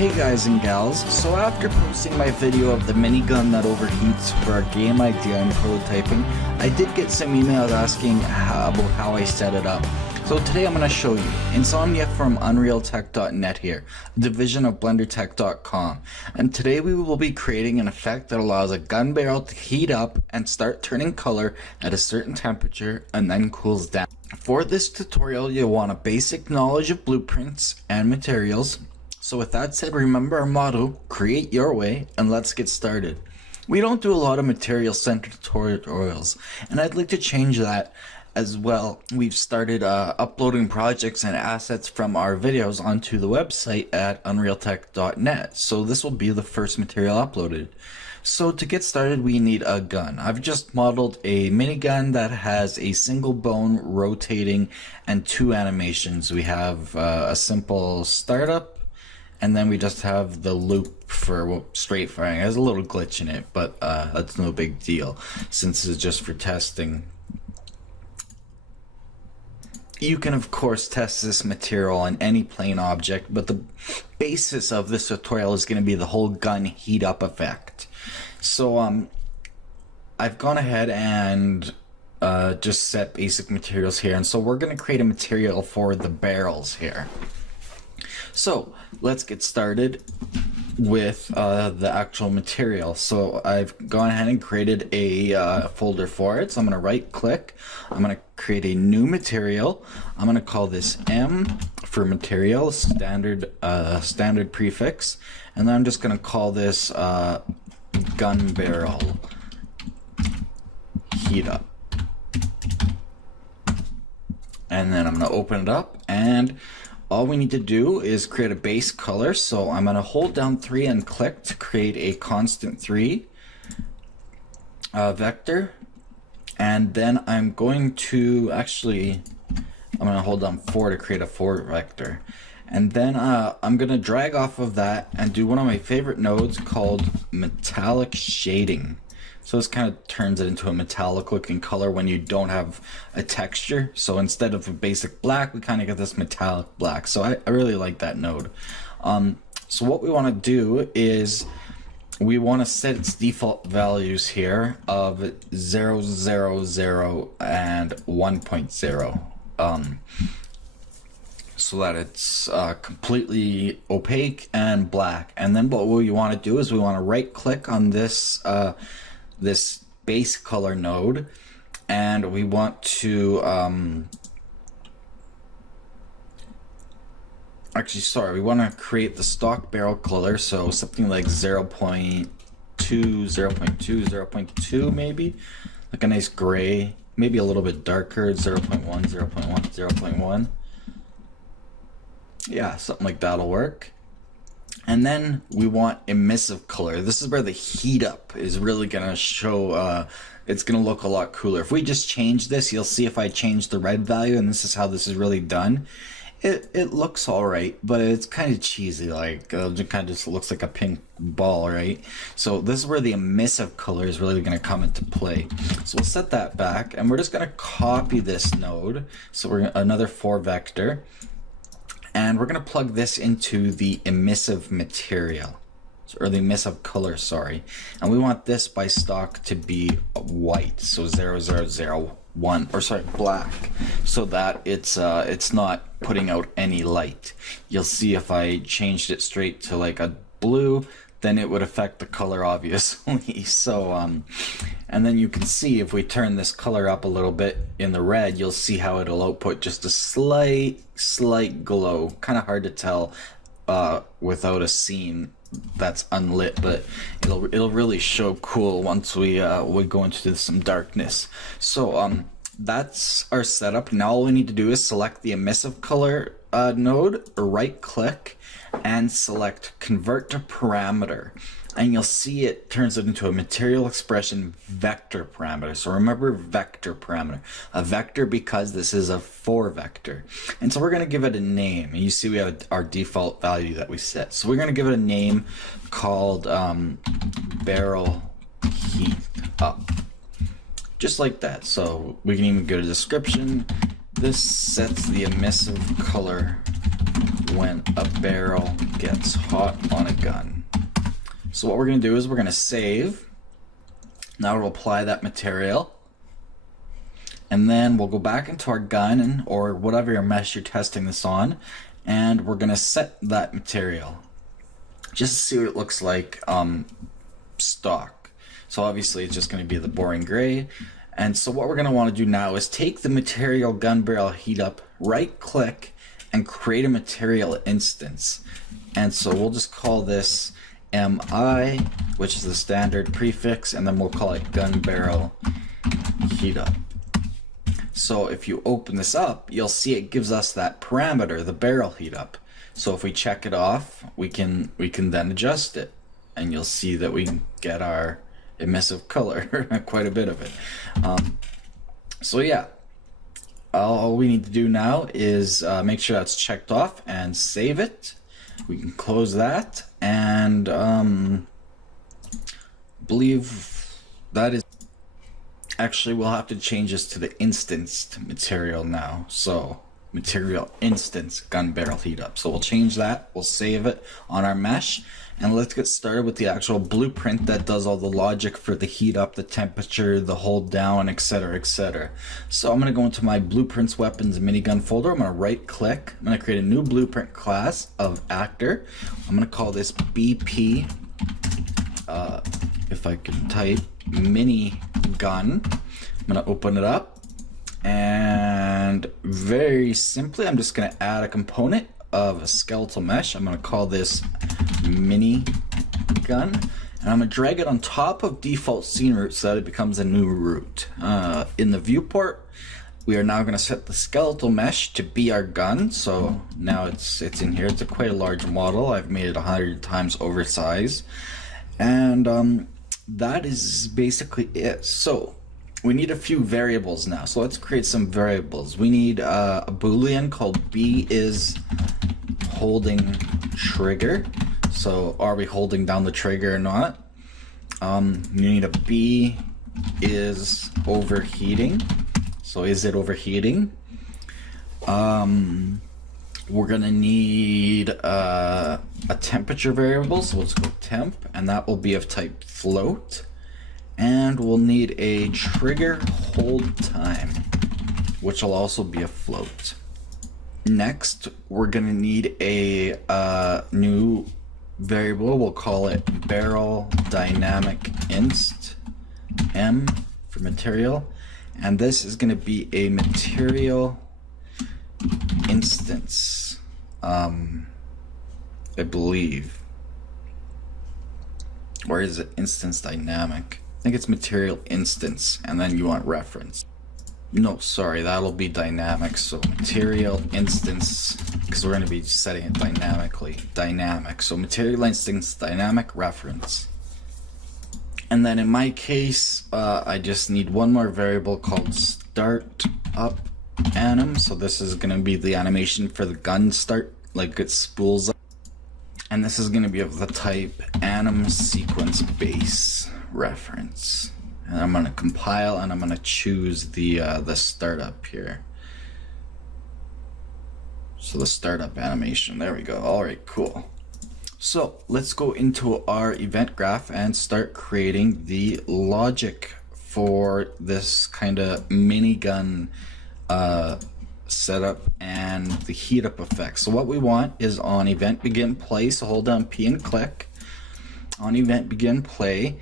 Hey guys and gals, so after posting my video of the minigun that overheats for a game idea I'm prototyping, I did get some emails asking about how I set it up. So today I'm going to show you. Insomnia from UnrealTek.net here, a division of BlenderTek.com. And today we will be creating an effect that allows a gun barrel to heat up and start turning color at a certain temperature and then cools down. For this tutorial you'll want a basic knowledge of blueprints and materials. So with that said, remember our motto, create your way, and let's get started. We don't do a lot of material-centered tutorials, and I'd like to change that as well. We've started uploading projects and assets from our videos onto the website at UnrealTek.net, so this will be the first material uploaded. So to get started, we need a gun. I've just modeled a minigun that has a single bone rotating and two animations. We have a simple startup, and then we just have the loop for straight firing. It has a little glitch in it, but that's no big deal since it's just for testing. You can of course test this material on any plane object, but the basis of this tutorial is going to be the whole gun heat up effect. So I've gone ahead and just set basic materials here, and so we're going to create a material for the barrels here. So let's get started with the actual material. So I've gone ahead and created a folder for it. So I'm going to right click. I'm going to create a new material. I'm going to call this M for material, standard prefix, and then I'm just going to call this gun barrel heat up. And then I'm going to open it up, and all we need to do is create a base color. So I'm going to hold down 3 and click to create a constant 3 vector. And then I'm going to hold down 4 to create a 4 vector. And then I'm going to drag off of that and do one of my favorite nodes called metallic shading. So this kind of turns it into a metallic looking color when you don't have a texture. So instead of a basic black, we kind of get this metallic black. So I really like that node. So what we want to do is we want to set its default values here of 0, 0, 0, and 1.0. So that it's completely opaque and black. And then what we want to do is we want to right click on this this base color node, and we want to we want to create the stock barrel color, so something like 0.2, 0.2, 0.2 maybe, like a nice gray, maybe a little bit darker, 0.1, 0.1, 0.1. Yeah, something like that'll work. And then we want emissive color. This is where the heat up is really gonna show, it's gonna look a lot cooler. If we just change this, you'll see if I change the red value, and this is how this is really done, it looks alright, but it's kind of cheesy, like it kind of just looks like a pink ball, right? So this is where the emissive color is really gonna come into play. So we'll set that back, and we're just gonna copy this node. So we're another 4 vector. And we're going to plug this into the emissive material, or the emissive color, sorry. And we want this by stock to be white, so 0, 0, 0, 1, or sorry, black, so that it's not putting out any light. You'll see if I changed it straight to like a blue, then it would affect the color, obviously. So and then you can see if we turn this color up a little bit in the red, you'll see how it'll output just a slight glow. Kind of hard to tell without a scene that's unlit, but it'll really show cool once we go into some darkness. So that's our setup. Now all we need to do is select the emissive color node, right click, and select convert to parameter, and you'll see it turns it into a material expression vector parameter. So remember, vector parameter, a vector because this is a 4 vector. And so we're going to give it a name, and you see we have our default value that we set. So we're going to give it a name called barrel heat up, just like that. So we can even go to description. This sets the emissive color when a barrel gets hot on a gun. So what we're going to do is we're going to save. Now we'll apply that material. And then we'll go back into our gun or whatever your mesh you're testing this on. And we're going to set that material. Just to see what it looks like stock. So obviously it's just going to be the boring gray. And so what we're going to want to do now is take the material gun barrel heat up, right click, and create a material instance. And so we'll just call this MI, which is the standard prefix, and then we'll call it gun barrel heat up. So if you open this up, you'll see it gives us that parameter, the barrel heat up. So if we check it off, we can then adjust it, and you'll see that we get our emissive color, quite a bit of it. So yeah, all we need to do now is make sure that's checked off and save it. We can close that, and believe that is actually, we'll have to change this to the instanced material now. So material instance gun barrel heat up. So we'll change that, we'll save it on our mesh, and let's get started with the actual blueprint that does all the logic for the heat up, the temperature, the hold down, etc, etc. So I'm going to go into my blueprints, weapons, minigun folder. I'm going to right click, I'm going to create a new blueprint class of actor. I'm going to call this BP, if I can type, minigun. I'm going to open it up. And very simply, I'm just going to add a component of a skeletal mesh. I'm going to call this mini gun, and I'm going to drag it on top of default scene root so that it becomes a new root. In the viewport, we are now going to set the skeletal mesh to be our gun. So now it's in here. It's quite a large model. I've made it 100 times oversized, and that is basically it. So we need a few variables now. So let's create some variables. We need a boolean called B is holding trigger. So are we holding down the trigger or not? You need a B is overheating. So is it overheating? We're gonna need a temperature variable. So let's go temp, and that will be of type float. And we'll need a trigger hold time, which will also be a float. Next, we're gonna need a new variable. We'll call it barrel dynamic inst, M for material. And this is gonna be a material instance, I believe. Or is it instance dynamic? I think it's material instance, and then you want reference. No, sorry, that'll be dynamic. So material instance, because we're going to be setting it dynamically. Dynamic. So material instance dynamic reference. And then in my case, I just need one more variable called start up anim. So this is going to be the animation for the gun start, like it spools up. And this is going to be of the type anim sequence base reference. And I'm going to compile, and I'm going to choose the startup here. So the startup animation, there we go. All right, cool. So let's go into our event graph and start creating the logic for this kind of minigun setup and the heat up effect. So what we want is on event begin play, so hold down P and click. On event begin play,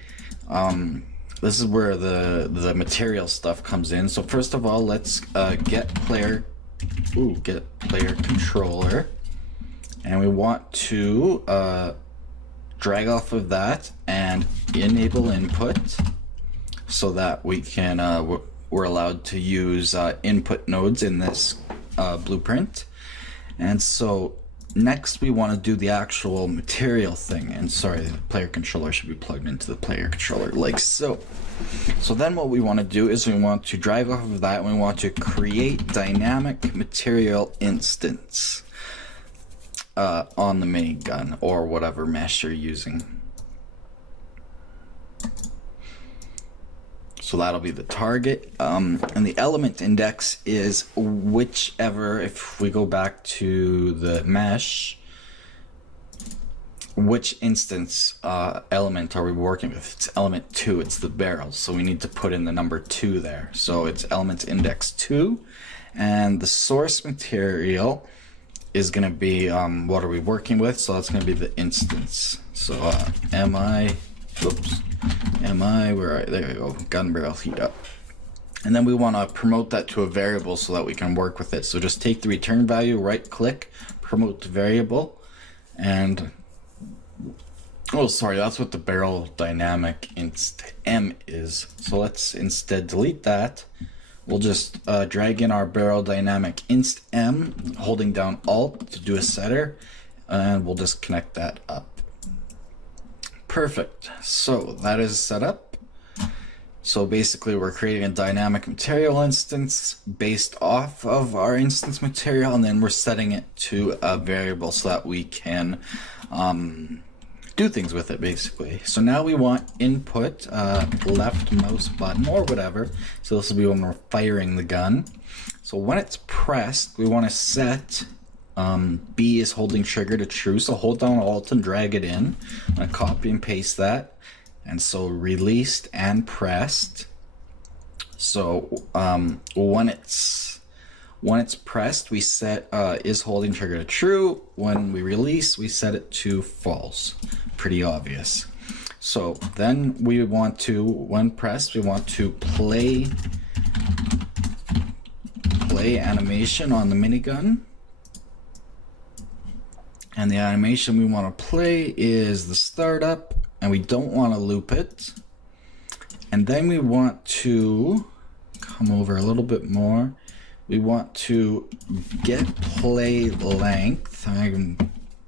this is where the material stuff comes in. So first of all, let's get player controller, and we want to drag off of that and enable input so that we can we're allowed to use input nodes in this blueprint. And so next we want to do the actual material thing, and sorry, the player controller should be plugged into the player controller like so. So then what we want to do is we want to drive off of that, and we want to create dynamic material instance on the minigun or whatever mesh you're using. So that'll be the target. And the element index is whichever, if we go back to the mesh, which instance element are we working with? It's element 2, it's the barrel. So we need to put in the number 2 there. So it's element index 2. And the source material is going to be, what are we working with? So that's going to be the instance. So mi, where are, there we go, gun barrel heat up. And then we want to promote that to a variable so that we can work with it. So just take the return value, right click, promote to variable, and oh, sorry, that's what the barrel dynamic inst m is. So let's instead delete that. We'll just drag in our barrel dynamic inst m, holding down alt to do a setter, and we'll just connect that up. Perfect. So that is set up. So basically we're creating a dynamic material instance based off of our instance material, and then we're setting it to a variable so that we can do things with it basically. So now we want input left mouse button or whatever. So this will be when we're firing the gun. So when it's pressed, we want to set B is holding trigger to true. So hold down alt and drag it in. I'm going to copy and paste that. And so released and pressed. So when it's pressed, we set is holding trigger to true. When we release, we set it to false. Pretty obvious. So then we want to, when pressed, we want to play animation on the minigun. And the animation we want to play is the startup, and we don't want to loop it. And then we want to come over a little bit more. We want to get play length. I'm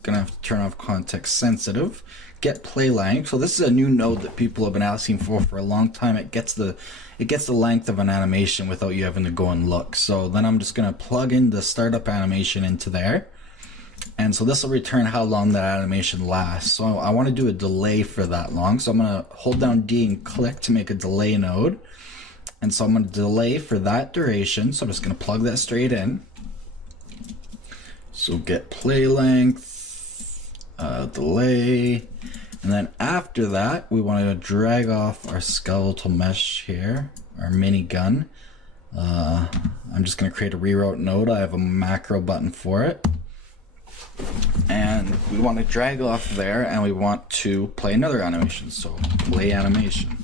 gonna have to turn off context sensitive. Get play length. So this is a new node that people have been asking for a long time. It gets the length of an animation without you having to go and look. So then I'm just gonna plug in the startup animation into there. And so this will return how long that animation lasts. So I want to do a delay for that long. So I'm going to hold down D and click to make a delay node. And so I'm going to delay for that duration. So I'm just going to plug that straight in. So get play length, delay. And then after that, we want to drag off our skeletal mesh here, our minigun. I'm just going to create a reroute node. I have a macro button for it. And we want to drag off there, and we want to play another animation. So play animation.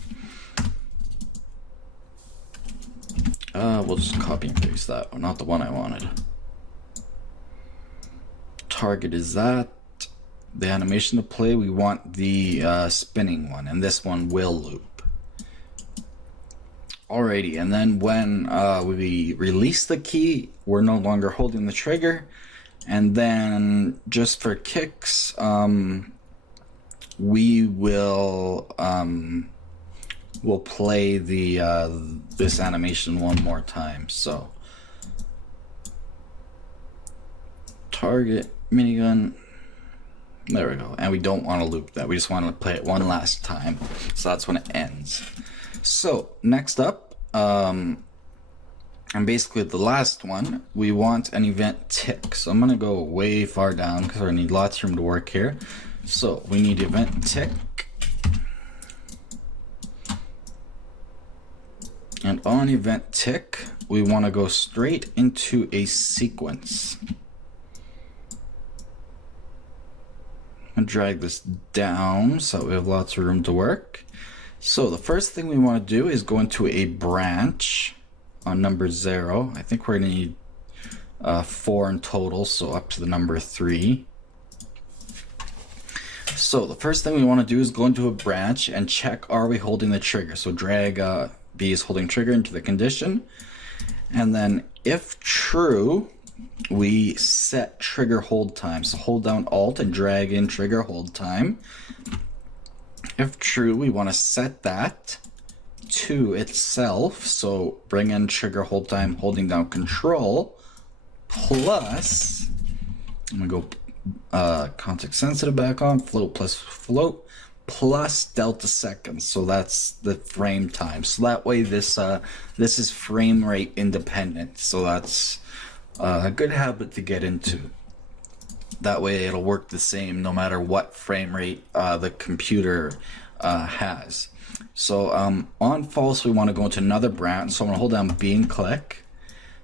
We'll just copy and paste that, not the one I wanted. Target is that. The animation to play, we want the spinning one, and this one will loop. Alrighty, and then when we release the key, we're no longer holding the trigger. And then just for kicks, we will we'll play the this animation one more time. So target minigun, there we go. And we don't want to loop that. We just want to play it one last time. So that's when it ends. So next up, and basically the last one, we want an event tick. So I'm going to go way far down because I need lots of room to work here. So we need event tick. And on event tick, we want to go straight into a sequence. I'm going to drag this down so we have lots of room to work. So the first thing we want to do is go into a branch on number 0. I think we're going to need 4 in total, so up to the number 3. So the first thing we want to do is go into a branch and check, are we holding the trigger? So drag B is holding trigger into the condition, and then if true, we set trigger hold time. So hold down alt and drag in trigger hold time. If true, we want to set that to itself, so bring in trigger hold time holding down control plus, I'm gonna go context sensitive back on, float plus float plus delta seconds, so that's the frame time. So that way this is frame rate independent, so that's a good habit to get into. That way it'll work the same no matter what frame rate the computer has. So on false, we want to go into another branch, so I'm going to hold down B and click.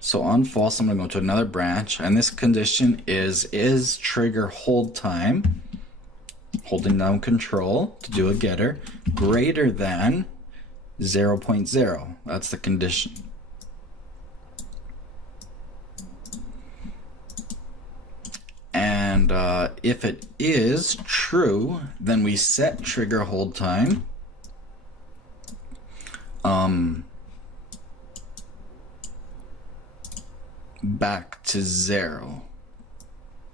So on false, I'm going to go to another branch, and this condition is trigger hold time, holding down control to do a getter, greater than 0.0. That's the condition. And if it is true, then we set trigger hold time back to 0.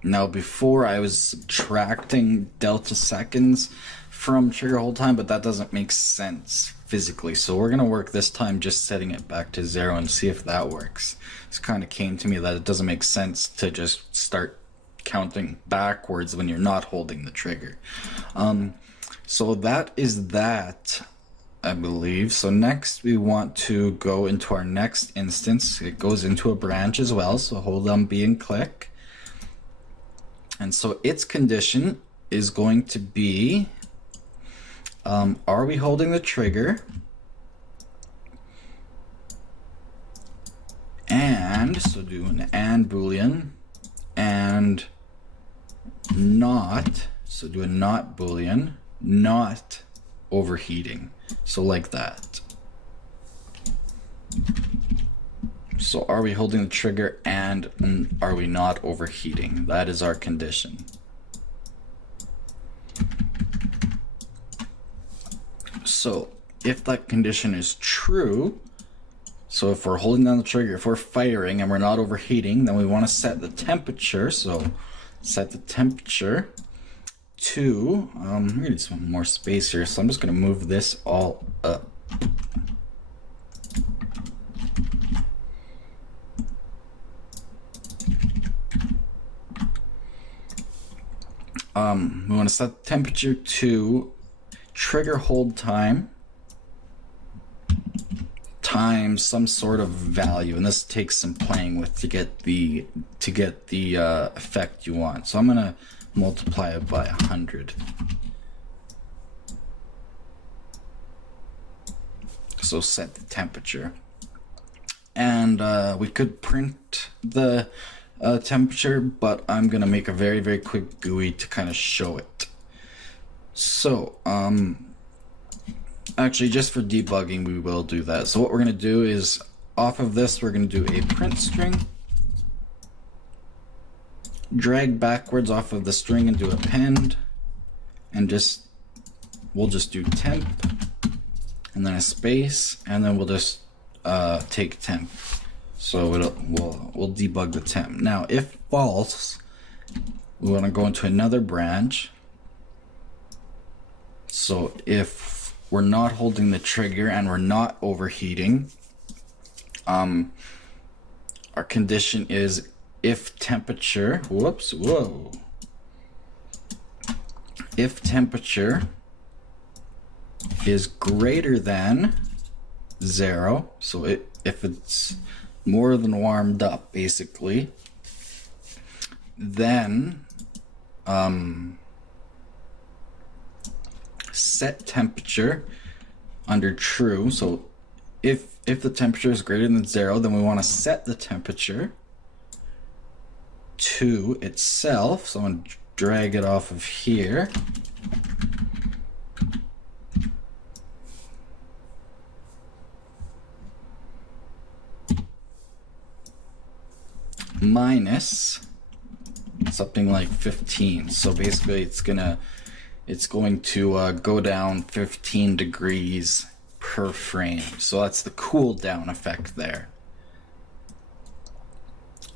Now before I was subtracting delta seconds from trigger hold time, but that doesn't make sense physically. So we're gonna work this time just setting it back to 0 and see if that works. This kind of came to me that it doesn't make sense to just start counting backwards when you're not holding the trigger. So that is that, I believe. So next we want to go into our next instance. It goes into a branch as well, so hold on B and click. And so its condition is going to be, are we holding the trigger? And, so do an and boolean, and not, so do a not boolean, not overheating. So like that. So are we holding the trigger and are we not overheating? That is our condition. So if that condition is true, so if we're holding down the trigger, if we're firing and we're not overheating, then we want to set the temperature. So set the temperature to, we need some more space here, so I'm just going to move this all up. We want to set the temperature to trigger hold time times some sort of value, and this takes some playing with to get the effect you want. So I'm gonna multiply it by 100. So set the temperature, and we could print the temperature, but I'm gonna make a very, very quick GUI to kind of show it. So actually, just for debugging, we will do that. So what we're gonna do is, off of this, we're gonna do a print string, drag backwards off of the string and do append, and we'll just do temp, and then a space, and then we'll just take temp. So we'll debug the temp. Now, if false, we want to go into another branch. So if we're not holding the trigger and we're not overheating, our condition is if temperature, if temperature is greater than 0, so if it's more than warmed up, basically, then set temperature under true. So if the temperature is greater than 0, then we want to set the temperature to itself. So I'm going to drag it off of here. Minus something like 15. So basically it's going to go down 15 degrees per frame. So that's the cool down effect there.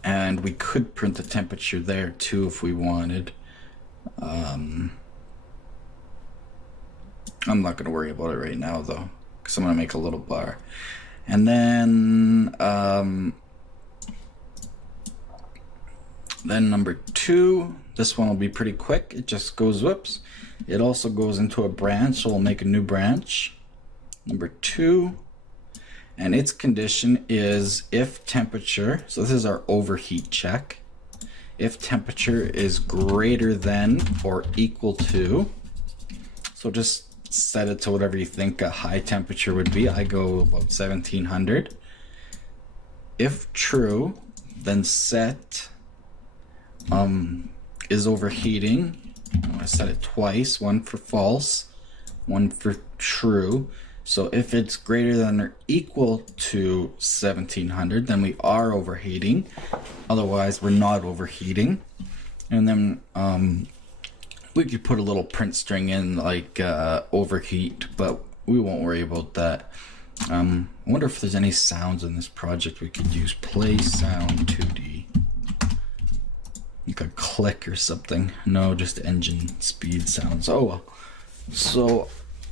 And we could print the temperature there too if we wanted. I'm not going to worry about it right now though, because I'm going to make a little bar. And then Then number 2, this one will be pretty quick. It just goes, whoops. It also goes into a branch, so we'll make a new branch. Number 2, and its condition is if temperature, so this is our overheat check. If temperature is greater than or equal to, so just set it to whatever you think a high temperature would be. I go about 1700. If true, then set is overheating. I set it twice, one for false, one for true. So if it's greater than or equal to 1700, then we are overheating. Otherwise, we're not overheating. And then we could put a little print string in like overheat, but we won't worry about that. I wonder if there's any sounds in this project we could use. Play sound 2D. Like a click or something. No, just engine speed sounds. Oh well. So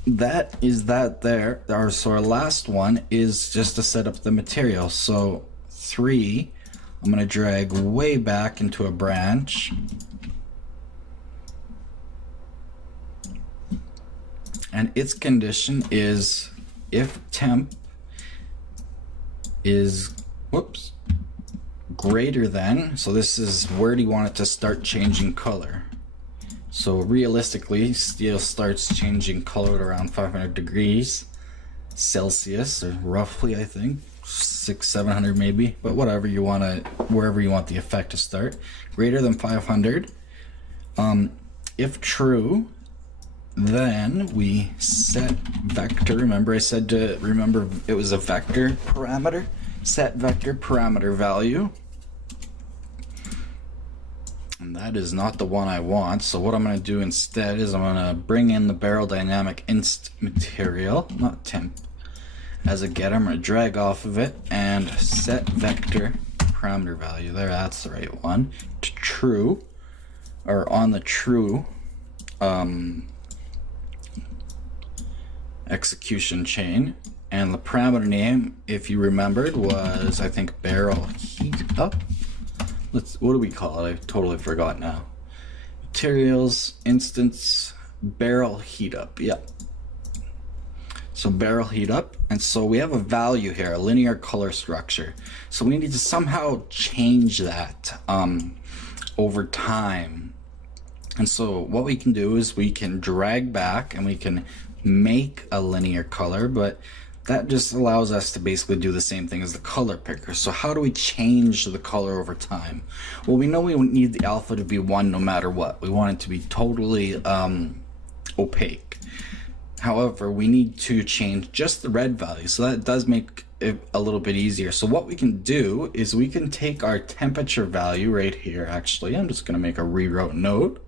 that is that there. So our last one is just to set up the material. So 3, I'm gonna drag way back into a branch. And its condition is if temp is, whoops, greater than, so this is where do you want it to start changing color. So realistically, steel starts changing color at around 500 degrees Celsius, or roughly, I think 600-700 maybe, but whatever you want to, wherever you want the effect to start. Greater than 500. If true, then we set vector. Remember I said to remember it was a vector parameter. Set vector parameter value. And that is not the one I want. So what I'm going to do instead is I'm going to bring in the barrel dynamic inst material, not temp, as a getter. I'm going to drag off of it and set vector parameter value. There, that's the right one. To true, or on the true execution chain. And the parameter name, if you remembered, was I think barrel heat up. What do we call it? I totally forgot now. Materials instance barrel heat up. Yep. So barrel heat up, and so we have a value here, a linear color structure. So we need to somehow change that over time. And so what we can do is we can drag back and we can make a linear color, but that just allows us to basically do the same thing as the color picker. So how do we change the color over time? Well, we know we need the alpha to be 1 no matter what. We want it to be totally opaque. However, we need to change just the red value, so that does make it a little bit easier. So what we can do is we can take our temperature value right here. Actually, I'm just going to make a rewrote node.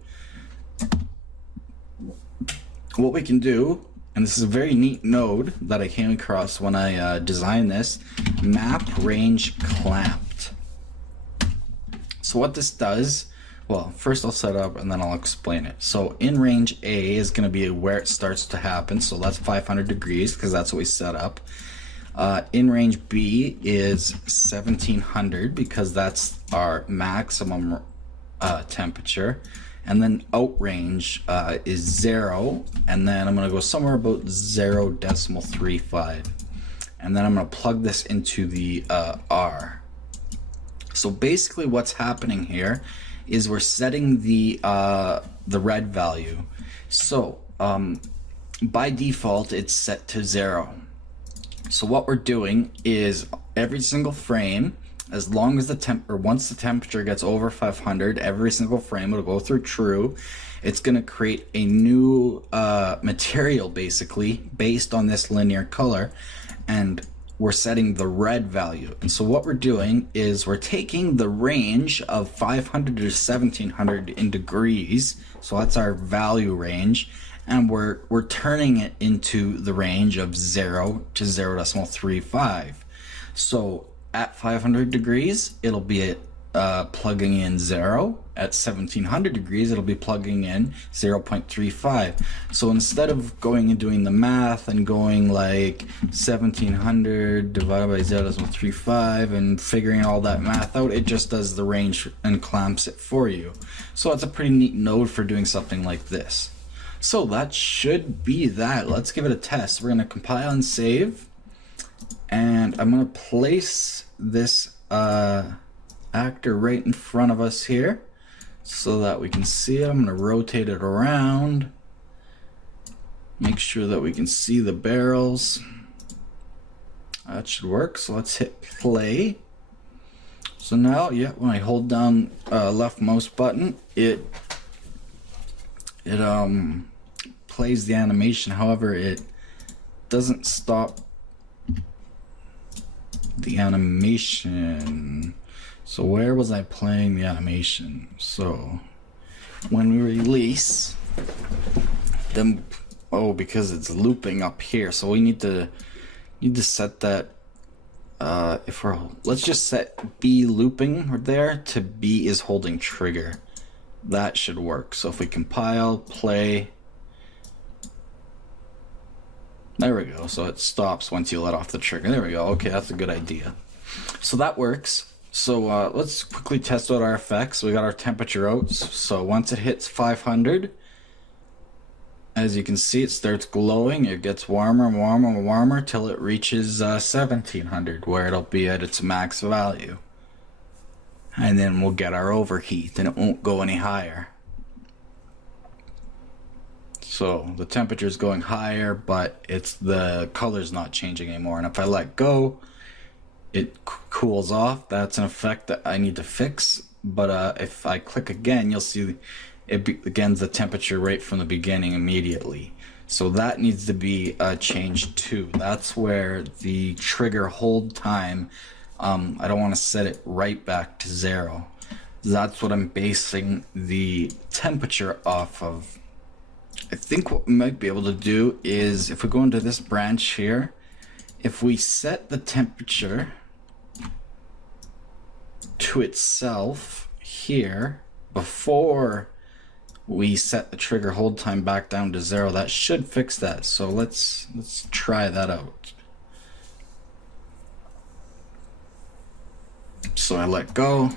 What we can do, and this is a very neat node that I came across when I designed this, map range clamped. So what this does, well, first I'll set up and then I'll explain it. So in range A is going to be where it starts to happen, so that's 500 degrees because that's what we set up. In range B is 1700 because that's our maximum temperature. And then out range is 0, and then I'm going to go somewhere about 0.35, and then I'm going to plug this into the R. So basically what's happening here is we're setting the red value. So by default it's set to 0. So what we're doing is every single frame, as long as once the temperature gets over 500, every single frame will go through true. It's going to create a new material basically based on this linear color, and we're setting the red value. And so what we're doing is we're taking the range of 500 to 1700 in degrees, so that's our value range, and we're turning it into the range of 0 to 0.35. So at 500 degrees, it'll be plugging in 0. At 1700 degrees, it'll be plugging in 0.35. So instead of going and doing the math and going like 1700 divided by 0.35 and figuring all that math out, it just does the range and clamps it for you. So it's a pretty neat node for doing something like this. So that should be that. Let's give it a test. We're going to compile and save. And I'm going to place this actor right in front of us here so that we can see it. I'm going to rotate it around, make sure that we can see the barrels. That should work. So let's hit play. So now, yeah, when I hold down left mouse button, it plays the animation. However, it doesn't stop the animation. So where was I playing the animation? So when we release them, oh, because it's looping up here, so we need to set that. Let's just set B looping there to B is holding trigger. That should work. So if we compile, play, there we go. So it stops once you let off the trigger. There we go. Okay, that's a good idea. So that works. So let's quickly test out our effects. We got our temperature out. So once it hits 500, as you can see, it starts glowing. It gets warmer and warmer and warmer till it reaches 1700, where it'll be at its max value. And then we'll get our overheat, and it won't go any higher. So the temperature is going higher, but it's the color's not changing anymore. And if I let go, it cools off. That's an effect that I need to fix. But if I click again, you'll see it begins the temperature right from the beginning immediately. So that needs to be changed too. That's where the trigger hold time, I don't want to set it right back to 0. That's what I'm basing the temperature off of. I think what we might be able to do is, if we go into this branch here, if we set the temperature to itself here before we set the trigger hold time back down to 0, that should fix that. So let's try that out. So I let go.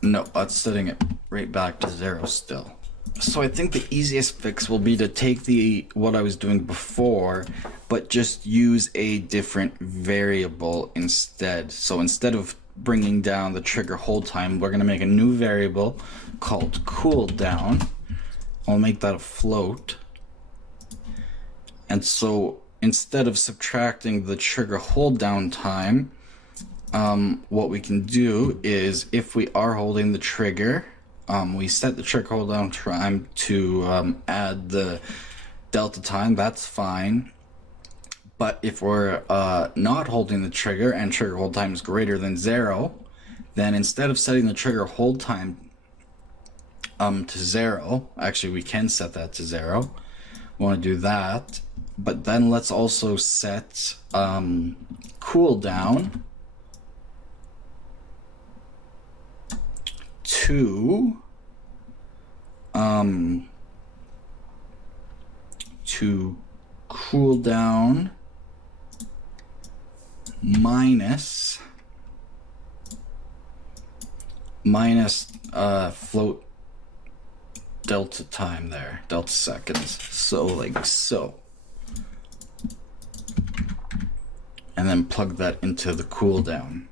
No, that's setting it right back to 0 still. So I think the easiest fix will be to take what I was doing before, but just use a different variable instead. So instead of bringing down the trigger hold time, we're going to make a new variable called cooldown. I'll make that a float. And so instead of subtracting the trigger hold down time, what we can do is, if we are holding the trigger, we set the trigger hold down time to add the delta time. That's fine. But if we're not holding the trigger and trigger hold time is greater than 0, then instead of setting the trigger hold time to 0, actually we can set that to 0. We want to do that. But then let's also set cooldown to cool down minus float delta time there, delta seconds. So like so. And then plug that into the cooldown.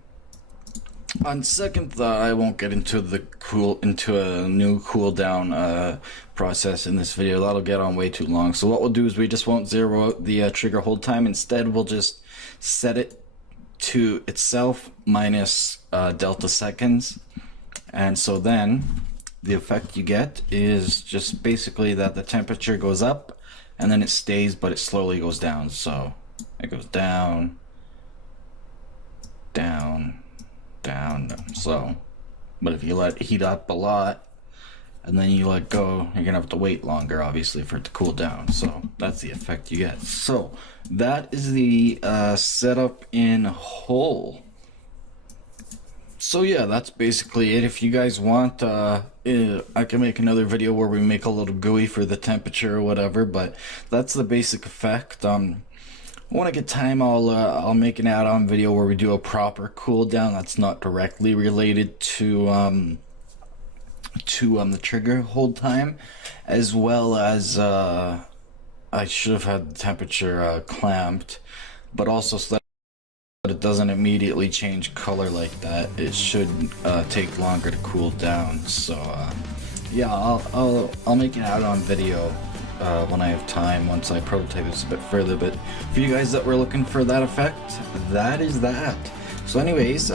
On second thought, I won't get into a new cooldown process in this video. That'll get on way too long. So what we'll do is we just won't zero out the trigger hold time. Instead, we'll just set it to itself minus delta seconds. And so then the effect you get is just basically that the temperature goes up and then it stays, but it slowly goes down. So it goes down, down, down. So, but if you let it heat up a lot and then you let go, you're gonna have to wait longer, obviously, for it to cool down. So that's the effect you get. So that is the setup in whole. So yeah, that's basically it. If you guys want, I can make another video where we make a little GUI for the temperature or whatever, but that's the basic effect. When I get time, I'll make an add-on video where we do a proper cooldown that's not directly related to the trigger hold time, as well as I should have had the temperature clamped, but also so that it doesn't immediately change color like that. It should take longer to cool down. So yeah, I'll make an add-on video when I have time, once I prototype this a bit further. But for you guys that were looking for that effect, that is that. So anyways,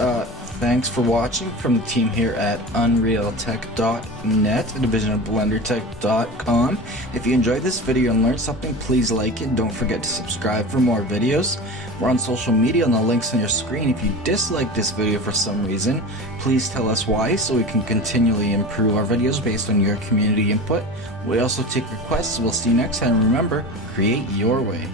thanks for watching from the team here at UnrealTek.net, a division of BlenderTek.com. If you enjoyed this video and learned something, please like it. Don't forget to subscribe for more videos. We're on social media, and the links on your screen. If you dislike this video for some reason, please tell us why, so we can continually improve our videos based on your community input. We also take requests. We'll see you next time. Remember, create your way.